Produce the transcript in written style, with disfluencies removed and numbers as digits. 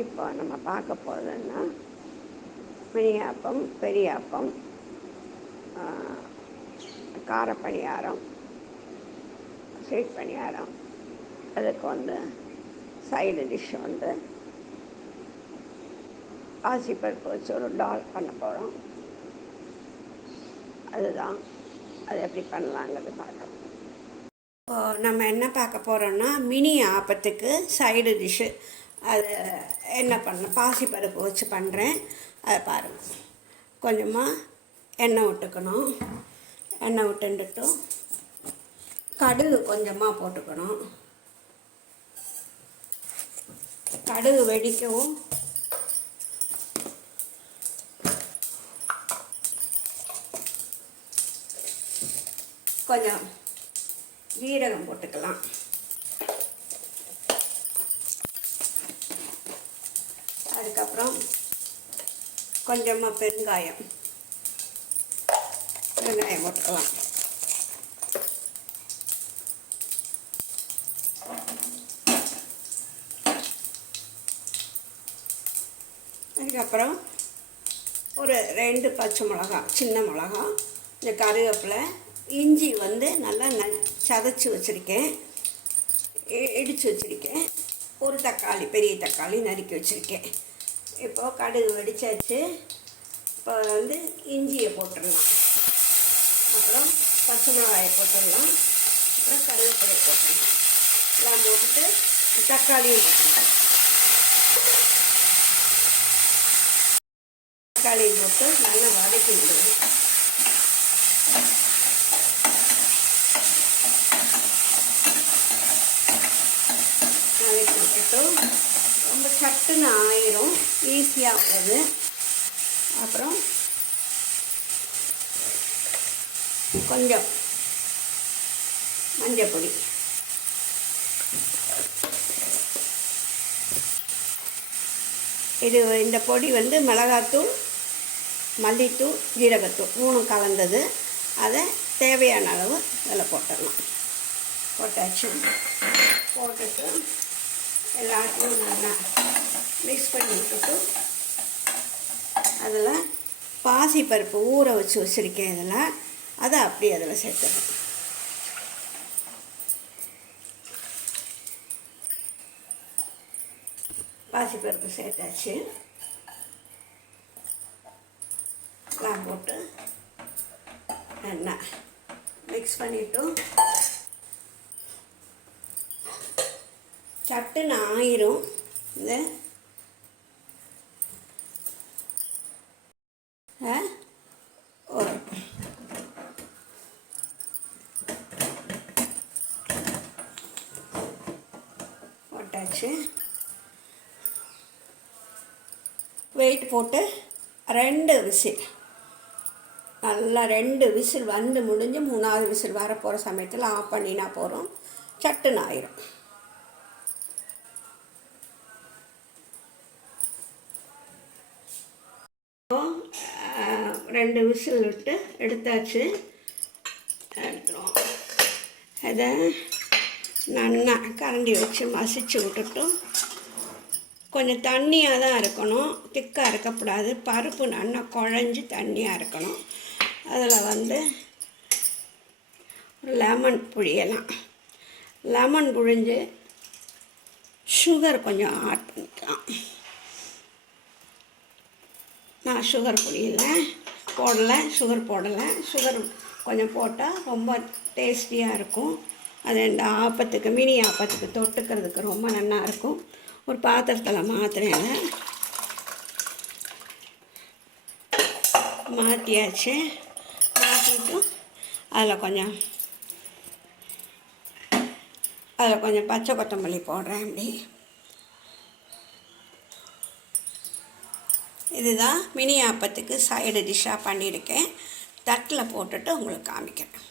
இப்போ நம்ம பார்க்க போகிறதுன்னா மினியாப்பம், பெரியாப்பம், காரப்பணியாரம், ஸ்வீட் பணியாரம். அதுக்கு வந்து சைடு டிஷ் வந்து பாசிப்பருப்பு வச்சு ஒரு டால் பண்ண போகிறோம். அதுதான் அது எப்படி பண்ணலாங்கிறது பார்க்கலாம். இப்போது நம்ம என்ன பார்க்க போகிறோன்னா மினி ஆப்பத்துக்கு சைடு டிஷ்ஷு. அது என்ன பண்ண பாசிப்பருப்பு வச்சு பண்ணுறேன், அதை பாருங்கள். கொஞ்சமாக எண்ணெய் விட்டுக்கணும். எண்ணெய் விட்டுட்டுட்டும் கடுகு கொஞ்சமாக போட்டுக்கணும். கடுகு வெடிக்கவும் கொஞ்சம் ஜீரகம் போட்டுக்கலாம். அதுக்கப்புறம் கொஞ்சமாக பெருங்காயம் போட்டுக்கலாம். அதுக்கப்புறம் ஒரு 2 பச்சை மிளகா, சின்ன மிளகா, இந்த கருவேப்பிலை, இஞ்சி வந்து நல்லா சதைச்சி வச்சுருக்கேன், இடித்து வச்சுருக்கேன். ஒரு தக்காளி, பெரிய தக்காளி நறுக்கி வச்சுருக்கேன். இப்போது கடுகு வெடிச்சாச்சு. இப்போ வந்து இஞ்சியை போட்டுடலாம், அப்புறம் பச்சை மிளகாயை போட்டுடலாம், அப்புறம் கருவேப்பிலை போட்டுடலாம். எல்லாம் போட்டுட்டு தக்காளியும் போட்டுடலாம். தக்காளியும் போட்டு நல்லா வதக்கி விடுவேன். வதக்கி விட்டுட்டு ரொம்ப சட்டுன்னு ஆயிரும், ஈஸியாக வருது. அப்புறம் கொஞ்சம் மஞ்சள் பொடி, இந்த பொடி வந்து மிளகாத்தூள், மல்லித்தூள், ஜீரகத்தூள் 3 கலந்தது. அதை தேவையான அளவு அதில் போட்டுடலாம். போட்டாச்சு. போட்டுட்டு எல்லாத்தையும் நல்லா மிக்ஸ் பண்ணி விட்டுட்டு அதில் பாசிப்பருப்பு ஊற வச்சு வச்சுருக்கேன். இதில் அதை அப்படியே அதில் சேர்த்துடணும். பாசிப்பருப்பு சேர்த்தாச்சு. எல்லாம் போட்டு நல்லா மிக்ஸ் பண்ணிவிட்டு சட்டுன்னு ஆயிரும். இந்த போட்டாச்சு. வெயிட் போட்டு 2 விசில், நல்லா 2 விசில் வந்து முடிஞ்சு 3ஆவது விசில் வரப்போகிற சமயத்தில் ஆஃப் பண்ணினா போகிறோம். சட்டுன்னு ஆயிரும். இப்போது 2 விசில் விட்டு எடுத்தாச்சு. எடுத்துருவோம். அதை நல்லா கரண்டி வச்சு மசிச்சு விட்டுட்டு, கொஞ்சம் தண்ணியாக தான் இருக்கணும், திக்காக இருக்கக்கூடாது. பருப்பு நல்லா குழஞ்சி தண்ணியாக இருக்கணும். அதில் வந்து லெமன் புழியலாம். லெமன் புழிஞ்சு சுகர் கொஞ்சம் ஆட் பண்ணிக்கலாம். நான் சுகர் போடலை, சுகர் கொஞ்சம் போட்டால் ரொம்ப டேஸ்டியாக இருக்கும். அது இந்த ஆப்பத்துக்கு, மினி ஆப்பத்துக்கு தொட்டுக்கிறதுக்கு ரொம்ப நல்லா இருக்கும். ஒரு பாத்திரத்தில் மாற்றுறேன். மாற்றியாச்சு. மாற்றிட்டு அதில் கொஞ்சம் பச்சை கொத்தமல்லி போடுறேன். அப்படி இதுதான் மினி ஆப்பத்துக்கு சைடு டிஷ்ஷாக பண்ணியிருக்கேன். தட்டில் போட்டுட்டு உங்களுக்கு காமிக்கிறேன்.